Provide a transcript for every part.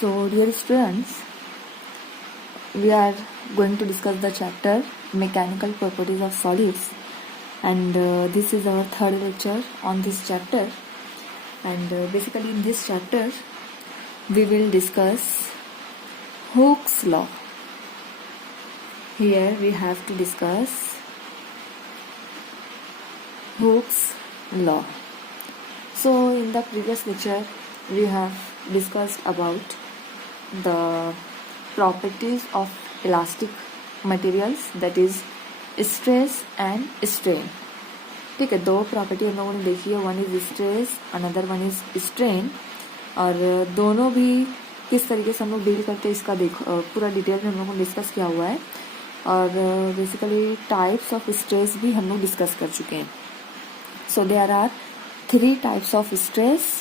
So, dear students, we are going to discuss the chapter Mechanical Properties of Solids, and this is our third lecture on this chapter. And basically, in this chapter, we will discuss Hooke's law. Here, we have to discuss Hooke's law. So, in the previous lecture, we have discussed about the properties of elastic materials, that is stress and strain. ठीक है, दो property हम लोगों ने देखी है, one is stress, another one is strain, और दोनों भी किस तरीके से हम लोग डील करते हैं इसका पूरा डिटेल में हम लोगों ने डिस्कस किया हुआ है. और बेसिकली टाइप्स ऑफ स्ट्रेस भी हम लोग डिस्कस कर चुके हैं. So there are 3 types of stress,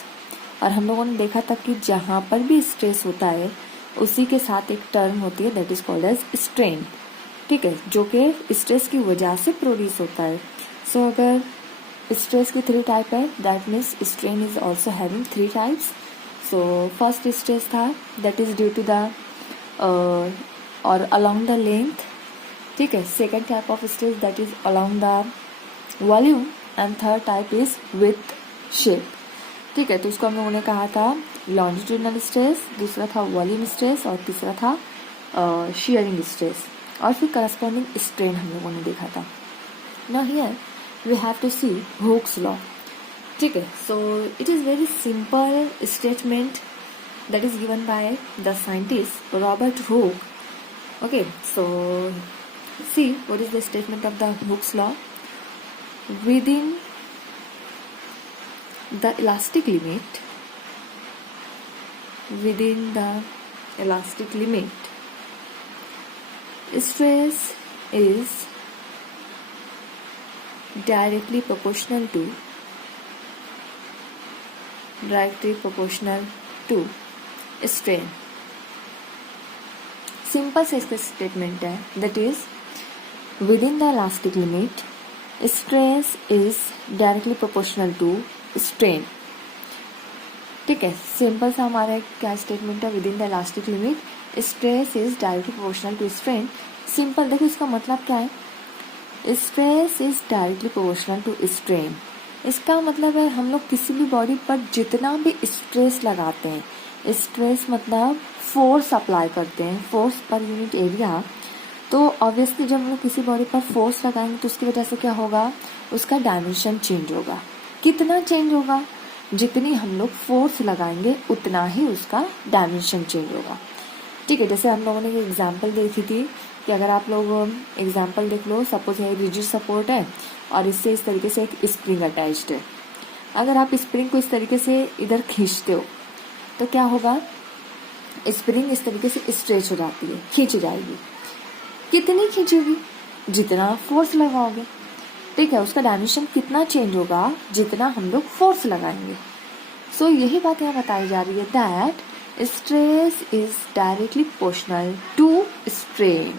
और हम लोगों ने देखा था कि जहाँ पर भी स्ट्रेस होता है उसी के साथ एक टर्म होती है that is called as strain. ठीक है, जो कि स्ट्रेस की वजह से प्रोड्यूस होता है. सो अगर स्ट्रेस की 3 टाइप है, that means strain is also having 3 types. So first stress था that is due to the और अलोंग द लेंथ. ठीक है, second type of stress that is along the volume, and third type is with shape. ठीक है, तो उसको हम लोगों ने कहा था लॉन्जिट्यूडनल स्ट्रेस, दूसरा था वॉल्यूम स्ट्रेस, और तीसरा था शियरिंग स्ट्रेस, और फिर करस्पॉन्डिंग स्ट्रेन हम लोगों ने देखा था. Now here we have to see Hooke's law. ठीक है, so it is very simple statement that is given by the scientist Robert Hooke. Okay, so see what is the statement of the Hooke's law. Within the elastic limit, stress is directly proportional to strain. Simple से इसका statement है that is within the elastic limit stress is directly proportional to strain. ठीक है, simple सा हमारा क्या statement है, within the elastic limit stress is directly proportional to strain. Simple देखो इसका मतलब क्या है, stress is directly proportional to strain. इसका मतलब है हम लोग किसी भी बॉडी पर जितना भी स्ट्रेस लगाते हैं, स्ट्रेस मतलब फोर्स अप्लाई करते हैं, फोर्स पर यूनिट एरिया, तो ऑब्वियसली जब हम लोग किसी बॉडी पर फोर्स लगाएंगे तो उसकी वजह से क्या होगा, उसका डायमेंशन चेंज होगा. कितना चेंज होगा, जितनी हम लोग फोर्स लगाएंगे उतना ही उसका डायमेंशन चेंज होगा. ठीक है, जैसे हम लोगों ने एक एग्जांपल देखी थी कि अगर आप लोग एग्जांपल देख लो, सपोज है रिजिड सपोर्ट है और इससे इस तरीके से एक स्प्रिंग अटैच्ड है. अगर आप स्प्रिंग को इस तरीके से इधर खींचते हो तो क्या होगा, स्प्रिंग इस तरीके से स्ट्रेच हो जाती है, खींच जाएगी. कितनी खींचेगी, जितना फोर्स लगाओगे. ठीक है, उसका डायमेंशन कितना चेंज होगा, जितना हम लोग फोर्स लगाएंगे. सो यही बात यहाँ बताई जा रही है that stress is directly proportional to strain,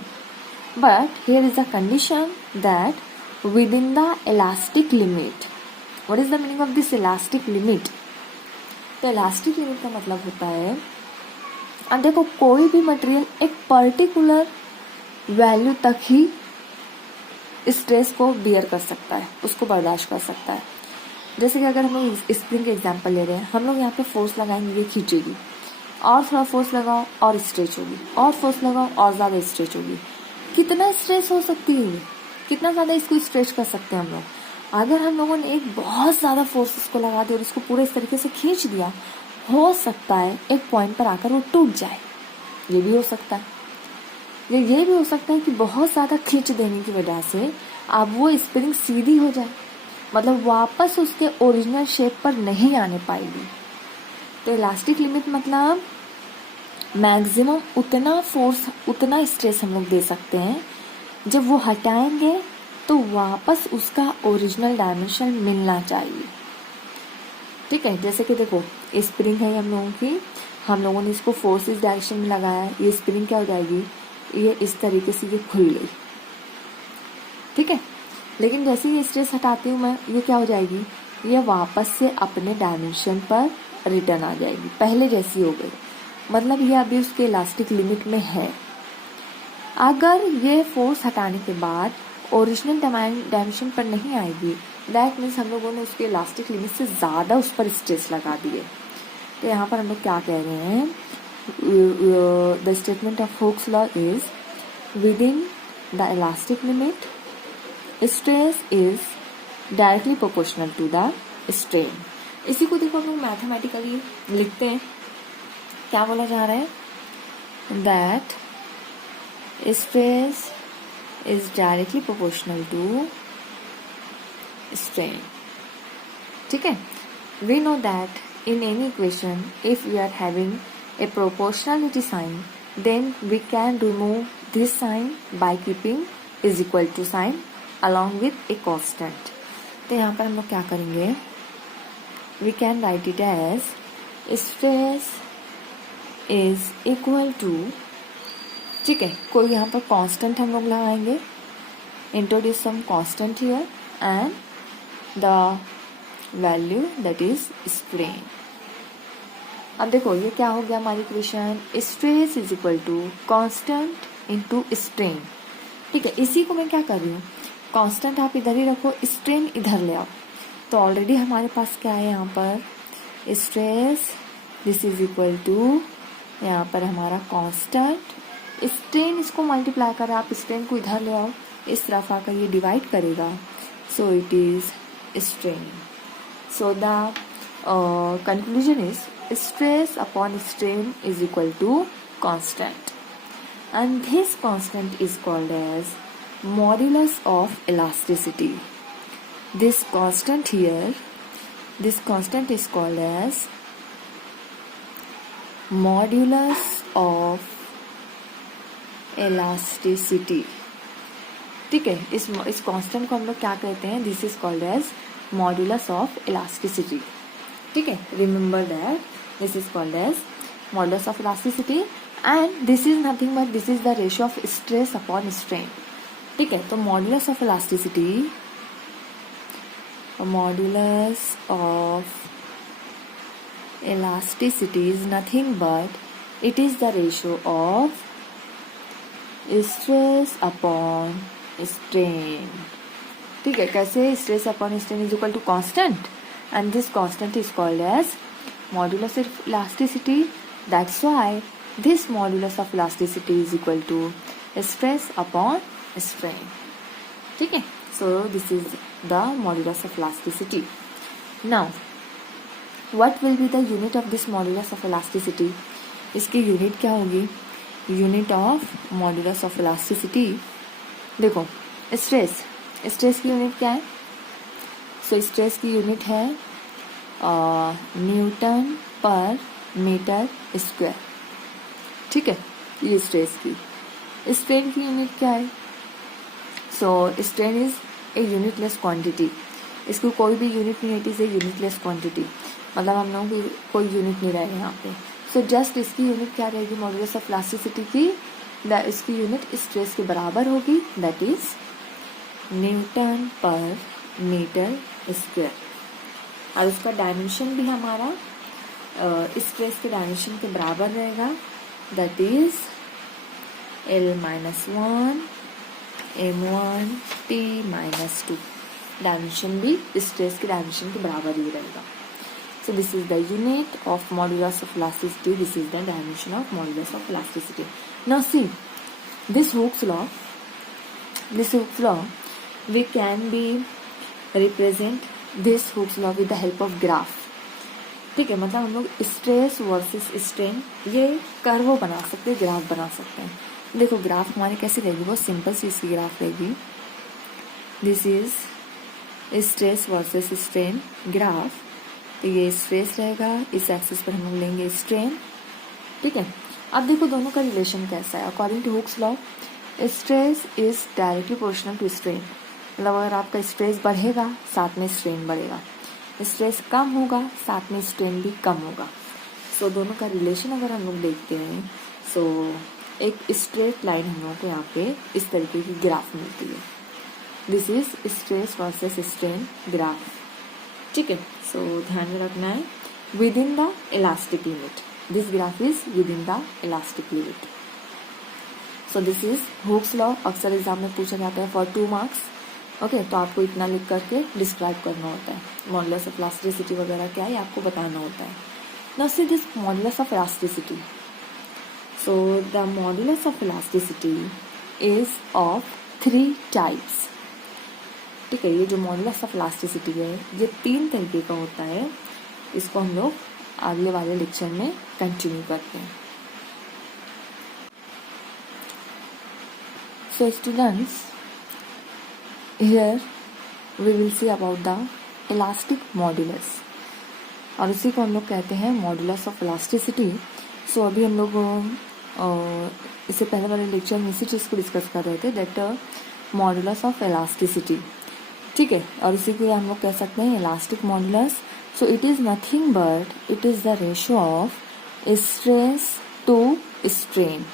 but here is the condition that within the elastic limit. What is the meaning of this elastic limit. तो इलास्टिक लिमिट का मतलब होता है, अब देखो कोई भी मटेरियल एक पर्टिकुलर वैल्यू तक ही स्ट्रेस को बियर कर सकता है, उसको बर्दाश्त कर सकता है. जैसे कि अगर हम लोग स्प्रिंग के एग्जांपल ले रहे हैं, हम लोग यहाँ पे फोर्स लगाएंगे, ये खींचेगी, और थोड़ा फोर्स लगाओ और स्ट्रेच होगी, और फोर्स लगाओ और ज़्यादा स्ट्रेच होगी. कितना स्ट्रेस हो सकती है, कितना ज़्यादा इसको स्ट्रेच कर सकते हैं हम लोग. अगर हम लोगों ने एक बहुत ज़्यादा फोर्स इसको लगा दिया और इसको पूरे इस तरीके से खींच दिया, हो सकता है एक पॉइंट पर आकर वो टूट जाए. ये भी हो सकता है, ये भी हो सकता है कि बहुत ज़्यादा खींच देने की वजह से अब वो स्प्रिंग सीधी हो जाए, मतलब वापस उसके ओरिजिनल शेप पर नहीं आने पाएगी. तो इलास्टिक लिमिट मतलब मैक्सिमम उतना फोर्स, उतना स्ट्रेस हम लोग दे सकते हैं, जब वो हटाएंगे तो वापस उसका ओरिजिनल डायमेंशन मिलना चाहिए. ठीक है, जैसे कि देखो स्प्रिंग है हम लोगों की, हम लोगों ने इसको फोर्स इस डायरेक्शन में लगाया, ये स्प्रिंग क्या हो जाएगी, ये इस तरीके से ये खुल गई. ठीक है, लेकिन जैसे ही स्ट्रेस हटाती हूँ मैं, ये क्या हो जाएगी, ये वापस से अपने डायमेंशन पर रिटर्न आ जाएगी, पहले जैसी हो गई. मतलब ये अभी उसके इलास्टिक लिमिट में है। अगर ये फोर्स हटाने के बाद ओरिजिनल डायमेंशन पर नहीं आएगी, दैट मीन्स हम लोगों ने उसके इलास्टिक लिमिट से ज़्यादा उस पर स्ट्रेस लगा दिए। तो यहाँ पर हम लोग क्या कह रहे हैं, the statement of Hooke's law is within the elastic limit stress is directly proportional to the strain. इसी को देखो हम लोग मैथमेटिकली लिखते हैं, क्या बोला जा रहा है, that stress is directly proportional to strain. ठीक है, we know that in any equation if we are having a proportionality sign then we can remove this sign by keeping is equal to sign along with a constant. तो यहाँ पर हम लोग क्या करेंगे, we can write it as stress is equal to, ठीक है, कोई यहाँ पर कांस्टेंट हम लोग लगाएंगे, introduce some constant here and the value that is strain. अब देखो ये क्या हो गया हमारी equation, stress is equal to constant into strain. ठीक है, इसी को मैं क्या कर रही हूँ, कांस्टेंट आप इधर ही रखो, स्ट्रेन इधर ले आओ। तो ऑलरेडी हमारे पास क्या है यहाँ पर, stress this is equal to, यहाँ पर हमारा कांस्टेंट, स्ट्रेन इसको मल्टीप्लाई करें, आप स्ट्रेन को इधर ले आओ, इस तरफ आकर ये डिवाइड करेगा, so it is strain. So the conclusion is stress upon strain is equal to constant and this constant is called as modulus of elasticity. This constant here, this constant is called as modulus of elasticity. ठीक है, इस constant को हम लोग क्या कहते हैं, this is called as modulus of elasticity. ठीक है, remember that this is called as modulus of elasticity and this is nothing but this is the ratio of stress upon strain. ठीक है, तो modulus of elasticity, modulus of elasticity is nothing but it is the ratio of stress upon strain. ठीक है, कैसे, stress upon strain is equal to constant and this constant is called as modulus of elasticity, that's why this modulus of elasticity is equal to stress upon strain. ठीक है, so this is the modulus of elasticity. Now what will be the unit of this modulus of elasticity, इसकी unit क्या होगी, unit of modulus of elasticity, देखो stress, stress की unit क्या है, so stress की यूनिट है न्यूटन पर मीटर स्क्वायर। ठीक है, ये स्ट्रेस की। स्ट्रेन की यूनिट क्या है, so strain is a unitless quantity, इसको कोई भी यूनिट नहीं, it is a unitless quantity, मतलब हम लोगों की कोई यूनिट नहीं रहेगा यहाँ पे। सो जस्ट इसकी यूनिट क्या रहेगी, मॉड्यूलस ऑफ इलास्टिसिटी की, इसकी यूनिट स्ट्रेस के बराबर होगी, that is newton per metre square. और इसका डायमेंशन भी हमारा स्ट्रेस के डायमेंशन के बराबर रहेगा, that is L-1 M1 T-2। Dimension भी स्ट्रेस के डायमेंशन के बराबर ही रहेगा। So this is the unit of modulus of elasticity. This is the dimension of modulus of elasticity. Now see, this Hooke's law, we can be represent this Hooke's law with the help of graph. ठीक है, मतलब हम लोग stress versus strain ये curve बना सकते हैं, graph बना सकते हैं। देखो ग्राफ हमारी कैसी रहेगी, बहुत सिंपल सी इसकी ग्राफ रहेगी, this is stress versus strain graph. तो ये स्ट्रेस रहेगा, इस एक्सिस पर हम लोग लेंगे स्ट्रेन। ठीक है, अब देखो दोनों का रिलेशन कैसा है, according to Hooke's law stress is directly proportional to strain, मतलब अगर आपका स्ट्रेस बढ़ेगा साथ में स्ट्रेन बढ़ेगा, स्ट्रेस कम होगा साथ में स्ट्रेन भी कम होगा। सो दोनों का रिलेशन अगर हम लोग देखते हैं, सो एक स्ट्रेट लाइन हम लोग को यहाँ पे इस तरीके की ग्राफ मिलती है, this is stress versus strain graph. ठीक है, सो ध्यान में रखना है within the elastic limit, this graph is within the elastic limit. So this is Hooke's law. अक्सर एग्जाम में पूछा जाता है फॉर 2 मार्क्स. ओके, तो आपको इतना लिख करके डिस्क्राइब करना होता है. मॉडुलस ऑफ इलास्टिसिटी वगैरह क्या है आपको बताना होता है. Now see this modulus of elasticity. So the modulus of elasticity is of 3 types. ठीक है, ये जो मॉडुलस ऑफ इलास्टिसिटी है ये 3 तरीके का होता है. इसको हम लोग अगले वाले लेक्चर में कंटिन्यू करते हैं. So students, here we will see about the elastic modulus, और इसी को हम लोग कहते हैं मॉडुलस ऑफ इलास्टिसिटी. सो अभी हम लोग इससे पहले वाले लेक्चर में इसी चीज़ को डिस्कस कर रहे थे, दैट मॉडुलस ऑफ इलास्टिसिटी. ठीक है, और इसी को हम लोग कह सकते हैं elastic modulus. So it is nothing but it is the ratio of stress to strain.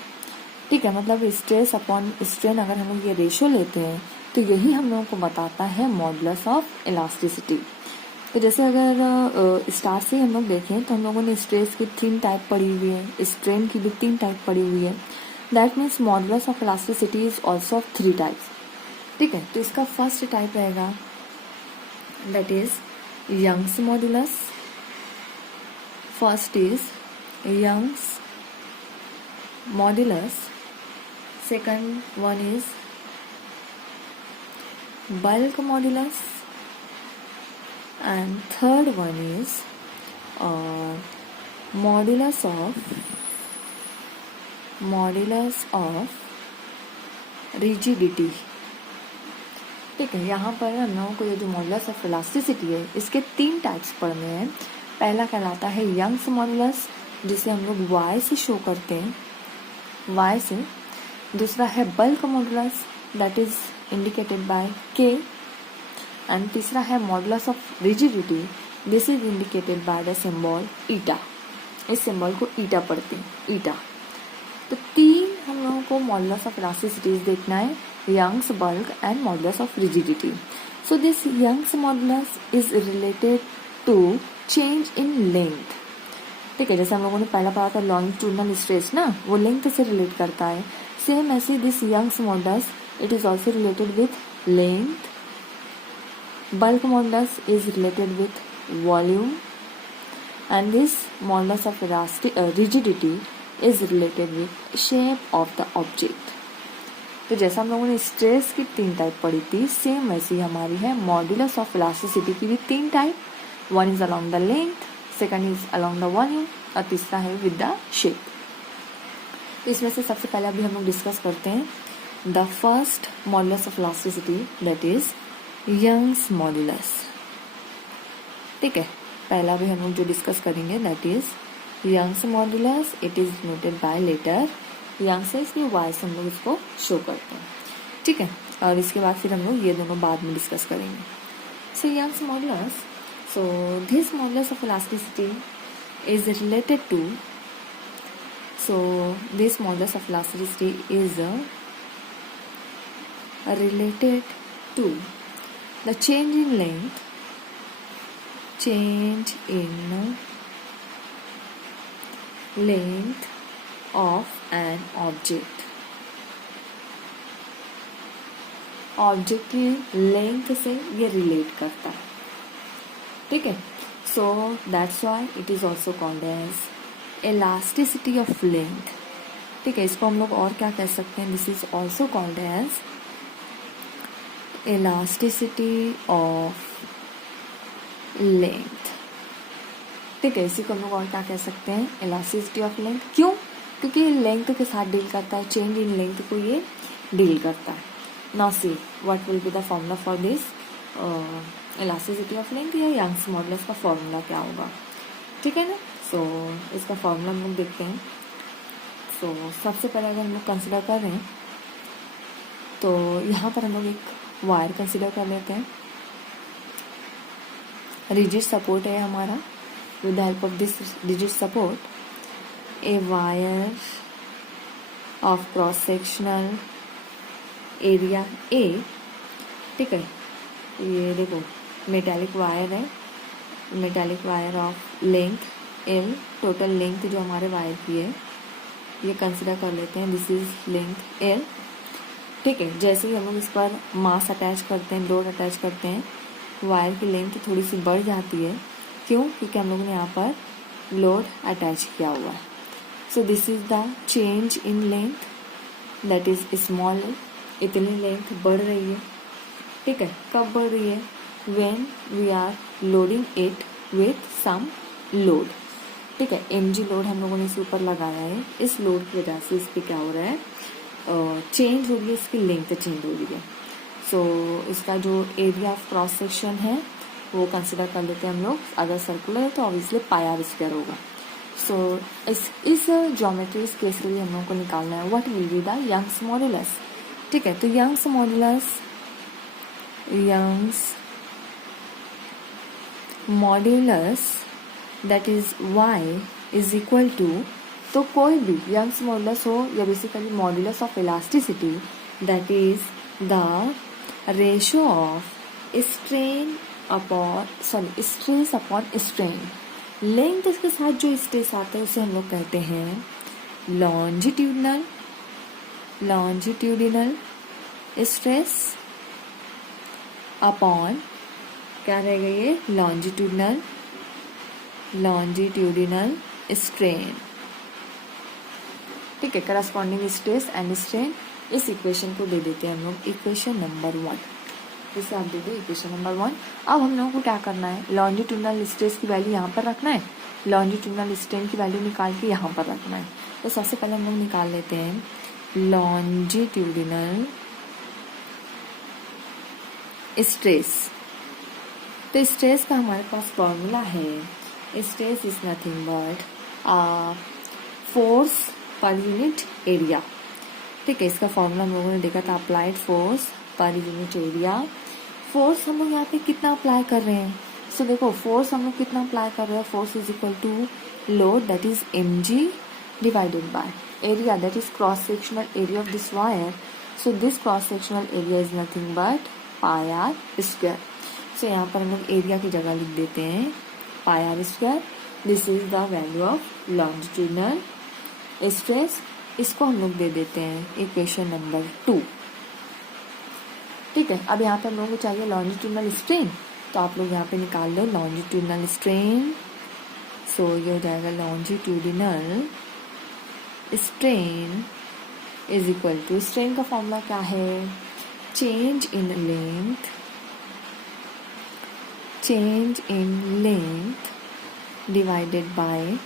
ठीक है, मतलब स्ट्रेस अपॉन स्ट्रेन अगर हम लोग ये रेशियो लेते हैं तो यही हम लोगों को बताता है मॉडुलस ऑफ इलास्टिसिटी. तो जैसे अगर स्टार्ट से हम लोग देखें तो हम लोगों ने स्ट्रेस की 3 टाइप पढ़ी हुई है, स्ट्रेन की भी 3 टाइप पढ़ी हुई है. That means modulus of elasticity is also of 3 types. ठीक है, तो इसका फर्स्ट टाइप रहेगा that is Young's modulus. First is Young's modulus. Second one is bulk modulus, and third one is modulus of rigidity. ठीक है, यहाँ पर हम लोगों को ये जो मॉडुलस ऑफ इलास्टिसिटी है इसके 3 टाइप्स पढ़ने हैं. पहला कहलाता है यंग्स मॉडुलस, जिसे हम लोग y से शो करते हैं, y से. दूसरा है bulk modulus, that is indicated by k. And तीसरा है modulus of rigidity, this is indicated by the symbol eta. इस सिंबल को ईटा पढ़ते हैं, ईटा. तो 3 हम लोगों को मॉडुलस ऑफ इलास्टिसिटीज देखना है, Young's, bulk and modulus of rigidity. So this Young's modulus is related to change in length. ठीक है, जैसे हम लोगों ने पहला पढ़ा था लॉन्गिट्यूडनल स्ट्रेस ना, वो लेंथ से रिलेट करता है. सेम ऐसे this Young's modulus it is also related with length. Bulk modulus is related with volume, and this modulus of rigidity is related with shape of the object. तो जैसा हम लोगों ने स्ट्रेस की 3 टाइप पढ़ी थी, सेम वैसी ही हमारी है मॉडुलस ऑफ इलास्टिसिटी की भी 3 type. One is along the length, second is along the volume, और तीसरा है विद द शेप. इसमें से सबसे पहले अभी हम लोग डिस्कस करते हैं the first modulus of elasticity, that is Young's modulus. ठीक है, पहला भी हम लोग जो डिस्कस करेंगे that is Young's modulus. It is noted by letter Young से, इसलिए y से हम लोग इसको शो करते हैं. ठीक है, और इसके बाद फिर हम लोग ये दोनों बाद में डिस्कस करेंगे. सो Young's modulus, so this modulus of elasticity is related to, so this modulus of elasticity is related to the change in length of an object. Object की लेंथ से ये रिलेट करता है. ठीक है, so that's why it is also called as elasticity of length. ठीक है, इसको हम लोग और क्या कह सकते हैं, this is also called as elasticity of length. ठीक है, इसी को हम लोग और क्या कह सकते हैं, इलास्टिसिटी ऑफ लेंथ. क्यों? क्योंकि लेंथ के साथ डील करता है, चेंज इन लेंथ को ये डील करता है. Now see what will be the formula for this elasticity of length, या यंग्स मॉडुलस का फॉर्मूला क्या होगा. ठीक है ना. सो इसका फॉर्मूला हम लोग देखते हैं. सो सबसे पहले अगर हम लोग कंसिडर कर रहे हैं तो यहाँ पर हम लोग एक वायर कंसिडर कर लेते हैं. रिजिड सपोर्ट है हमारा. With the help of this rigid support a wire of cross sectional area A. ठीक है, ये देखो मेटालिक वायर है, metallic wire of length L total length जो हमारे वायर की है ये कंसिडर कर लेते हैं, दिस इज लेंथ एल। ठीक है, जैसे ही हम लोग इस पर मास अटैच करते हैं, लोड अटैच करते हैं, वायर की लेंथ थोड़ी सी बढ़ जाती है। क्यों? क्योंकि हम लोगों ने यहाँ पर लोड अटैच किया हुआ है। So this is the change in length, that is small L. इतनी लेंथ बढ़ रही है। ठीक है, कब बढ़ रही है? When we are loading it with some load. ठीक है, mg लोड हम लोगों ने इसके ऊपर लगाया है। इस लोड की वजह से इस पर क्या हो रहा है, चेंज हो रही है, इसकी लेंथ चेंज हो रही है। सो इसका जो एरिया ऑफ क्रॉस सेक्शन है वो कंसिडर कर लेते हैं हम लोग। अगर सर्कुलर है तो ऑब्वियसली पाई आर स्क्वायर होगा। सो इस ज्योमेट्री इस केस के लिए हम लोगों को निकालना है what will be the Young's modulus. ठीक है, तो Young's modulus that is y is equal to, तो कोई भी यंग्स मॉड्यूलस हो या basically modulus of elasticity that is the ratio of stress upon strain. Length के साथ जो स्ट्रेस आता है उसे हम लोग कहते हैं लॉन्जिट्यूडिनल स्ट्रेस अपॉन, क्या रहेगा ये, लॉन्जिट्यूडिनल स्ट्रेन। ठीक है, करस्पॉन्डिंग स्ट्रेस एंड स्ट्रेन। इस इक्वेशन को दे देते हैं हम लोग इक्वेशन नंबर 1। इसे आप दे दो इक्वेशन नंबर 1। अब हम लोगों को क्या करना है, लॉन्जिट्यूडिनल स्ट्रेस की वैल्यू यहाँ पर रखना है, लॉन्जिट्यूडिनल स्ट्रेन की वैल्यू निकाल के यहाँ पर रखना है। तो सबसे पहले हम लोग निकाल लेते हैं लॉन्जिट्यूडिनल स्ट्रेस। तो स्ट्रेस का हमारे पास फॉर्मूला है, stress is nothing but force per unit area. ठीक है, इसका फॉर्मूला हम लोगों ने देखा था, applied force per unit area. Force हम लोग यहाँ पे कितना अप्लाई कर रहे हैं, सो देखो फोर्स हम लोग कितना अप्लाई कर रहे हैं, force is equal to load that is mg divided by area that is cross sectional area of this wire. So this cross sectional area is nothing but pi R square. So यहाँ पर हम लोग area की जगह लिख देते हैं pi R square. This is the value of longitudinal stress. इसको हम लोग दे देते हैं इक्वेशन नंबर 2। ठीक है, अब यहाँ पे हम लोगों को चाहिए लॉन्जिट्यूडिनल स्ट्रेन, तो आप लोग यहाँ पे निकाल लो लॉन्जिट्यूडिनल स्ट्रेन। सो ये हो जाएगा longitudinal strain is equal to, strain का फॉर्मूला क्या है, change in length divided by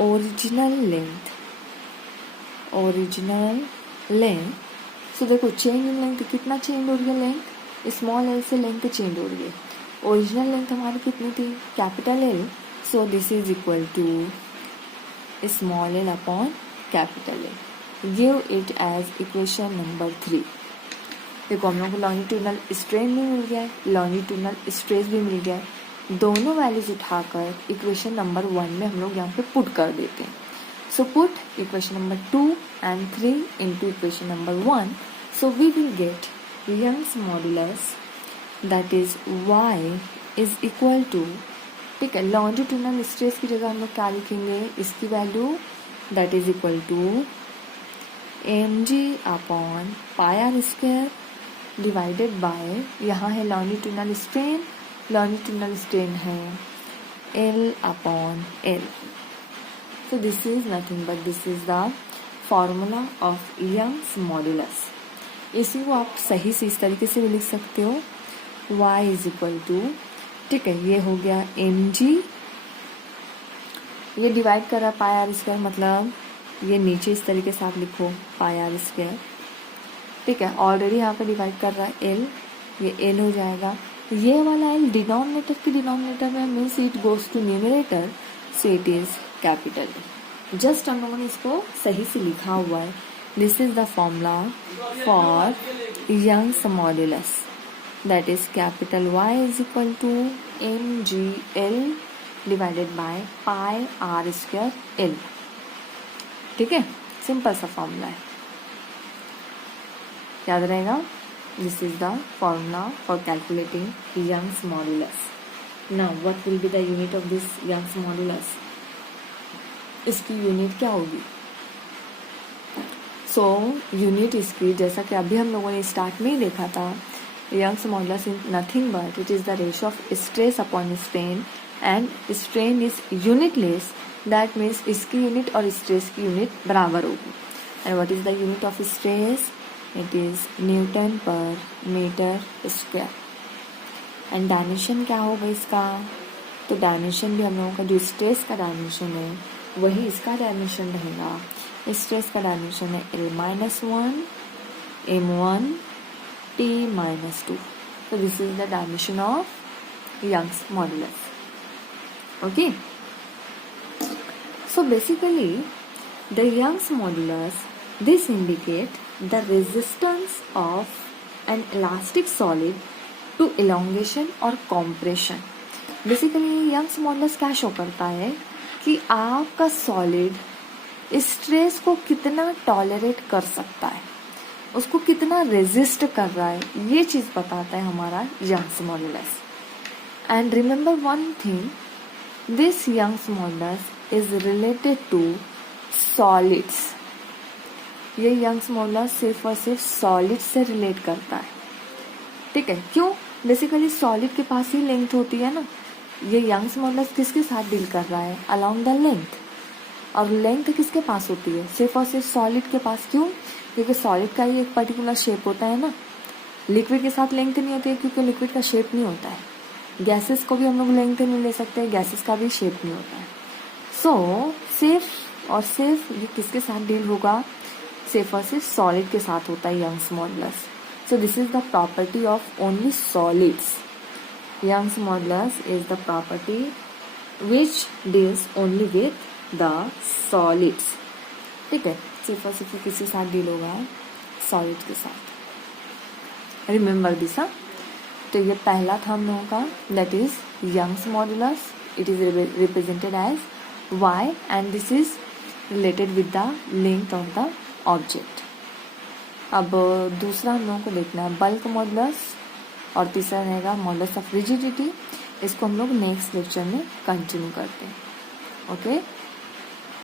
original length. So देखो चेंज इन लेंथ कितना चेंज हो रही है, लेंथ स्मॉल एल से लेंथ चेंज हो रही है। ओरिजिनल लेंथ हमारी कितनी थी, capital L. So this is equal to small L upon capital L. Give it as equation number 3। देखो हम लोग को लॉन्जिट्यूडिनल स्ट्रेन भी मिल गया है, लॉन्जिट्यूडिनल स्ट्रेस भी मिल गया है। दोनों वैल्यूज उठाकर इक्वेशन नंबर 1 में हम लोग यहाँ पे पुट कर देते हैं। So put equation number 2 and 3 into equation number 1. So we will get Young's modulus, that is y is equal to, ठीक है, longitudinal stress की जगह हम लोग क्या लिखेंगे, इसकी value that is equal to mg upon pi R square divided by, यहाँ है longitudinal strain है L upon L। So this is nothing but this is the formula of Young's modulus। इसी को आप सही से इस तरीके से भी लिख सकते हो, y इज इक्वल टू, ठीक है, ये हो गया mg, ये डिवाइड कर रहा है पाई आर स्क्वायर, मतलब ये नीचे इस तरीके से आप लिखो पाई आर स्क्वायर। ठीक है, ऑलरेडी यहाँ पे डिवाइड कर रहा है l, ये l हो जाएगा। ये वाला l डिनोमिनेटर में means it goes to numerator, so it is capital. Just हम लोगों ने इसको सही से लिखा हुआ है। This is the formula for Young's modulus, that is capital Y is equal to mgl divided by pi R square L। ठीक है, सिंपल सा फॉर्मूला है, याद रहेगा। This is the formula for calculating Young's modulus. Now what will be the unit of this Young's modulus, इसकी unit क्या होगी? So unit इसकी, जैसा कि अभी हम लोगों ने स्टार्ट में ही देखा था, Young's modulus is nothing but it is the ratio of stress upon strain, and strain is unitless, that means इसकी यूनिट और स्ट्रेस की यूनिट बराबर होगी. And what is the unit of stress? It is newton per metre square. And dimension क्या होगा इसका? तो dimension भी हम लोगों का जो स्ट्रेस का डायमेंशन है वही इसका डायमेंशन रहेगा. स्ट्रेस का डायमेंशन है L-1 M1 T-2. So this is the dimension of Young's modulus. Okay. So basically the Young's modulus, this indicate the resistance of an elastic solid to elongation or compression. Basically Young's modulus क्या show करता है कि आपका solid stress को कितना tolerate कर सकता है, उसको कितना रेजिस्ट कर रहा है, ये चीज़ बताता है हमारा Young's modulus. And remember one thing, this Young's modulus is related to solids. ये यंग्स मॉडुलस सिर्फ और सिर्फ सॉलिड से रिलेट करता है. ठीक है, क्यों? बेसिकली सॉलिड के पास ही लेंथ होती है ना. ये यंग्स मॉडुलस किसके साथ डील कर रहा है? Along the length. और लेंथ किसके पास होती है? सिर्फ और सिर्फ सॉलिड के पास. क्यों? क्योंकि सॉलिड का ही एक पर्टिकुलर शेप होता है ना. लिक्विड के साथ लेंथ नहीं होती है क्योंकि लिक्विड का शेप नहीं होता है. गैसेस को भी हम लोग लेंथ नहीं ले सकते, गैसेस का भी शेप नहीं होता है. सो सिर्फ और सिर्फ ये किसके साथ डील होगा? सिर्फ और सिर्फ सॉलिड के साथ होता है Young's modulus. So this is the property of only solids. Young's modulus is the property which deals only with the solids. ठीक है, सिर्फ और सिर्फ किसके साथ डील होगा? सॉलिड के साथ. Remember this. तो ये पहला था हम लोगों का, that is Young's modulus. It is represented as y and this is related with the length of the object. अब दूसरा हम लोगों को देखना है बल्क मॉडुलस, और तीसरा रहेगा मॉडुलस ऑफ रिजिडिटी. इसको हम लोग नेक्स्ट लेक्चर में कंटिन्यू करते हैं. ओके.